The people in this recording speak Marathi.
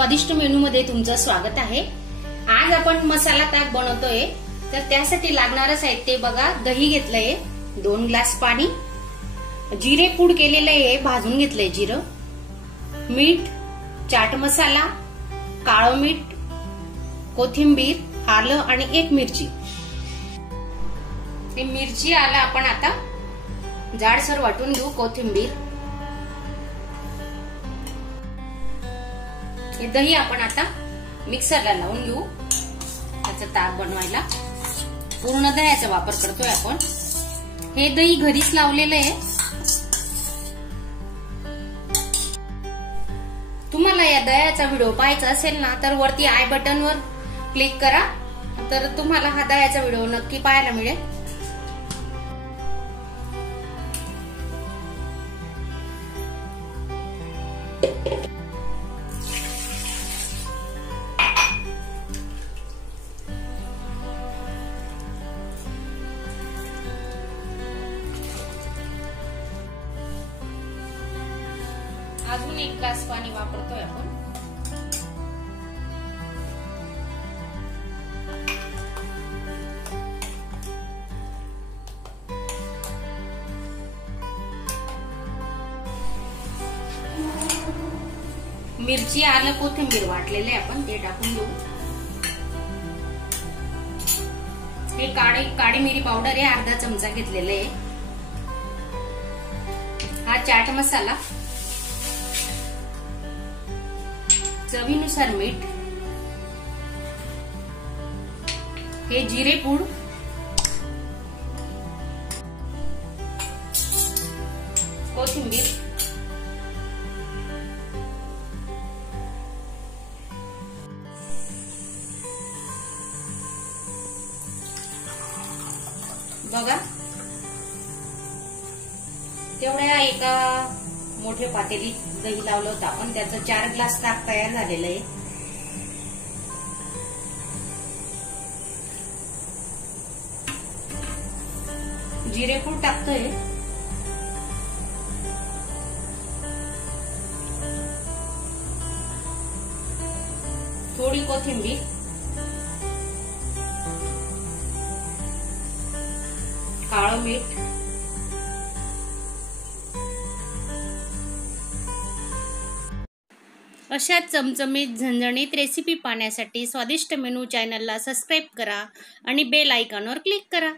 स्वादिष्ट मेनू मध्ये तुमचं स्वागत आहे। आज आपण मसाला ताक बनवतोय, तर त्यासाठी लागणारं साहित्य बघा। दही घेतलंय, 2 ग्लास पाणी, जिरे पूड केलेलं आहे, भाजून घेतलंय जिरं, मीठ, चाट मसाला, काळं मीठ, कोथिंबीर, आलं आणि 1 मिरची। ही मिरची आलं आपण आता जाडसर वाटून घेऊ। कोथिंबीर, हे दही आपण आता मिक्सरला लावून घेऊ। त्याचं ताक बनवायला पूर्ण दह्याचा वापर करतोय आपण। हे दही घरीच लावलेलं आहे। तुम्हाला या दह्याचा व्हिडिओ पाहायचा असेल ना, तर वरती आय बटन वर क्लिक करा, तर तुम्हाला हा दह्याचा व्हिडिओ नक्की पाहायला मिळेल। अजून 1 ग्लास पाणी वापरतोय आपण। मिरची, आलं, कोथिंबीर वाटलेले आपण ते टाकून देऊ। हे काळी मिरी पावडर आहे, अर्धा चमचा घेतलेले आहे। हा चाट मसाला, चवीनुसार मीठ, हे जिरे पूड, कोथिंबीर, बघा तेवढ्या एका मोठे पातेली दही लावलं होतं आपण, त्याचं 4 ग्लास ताक तयार झालेलं आहे। जिरेपूड टाकतोय, थोडी कोथिंबीर, काळं मीठ, अशा चमचमीत झणझणीत रेसिपी पाहण्यासाठी स्वादिष्ट मेनू चॅनलला सबस्क्राईब करा आणि बेल आयकॉनवर क्लिक करा।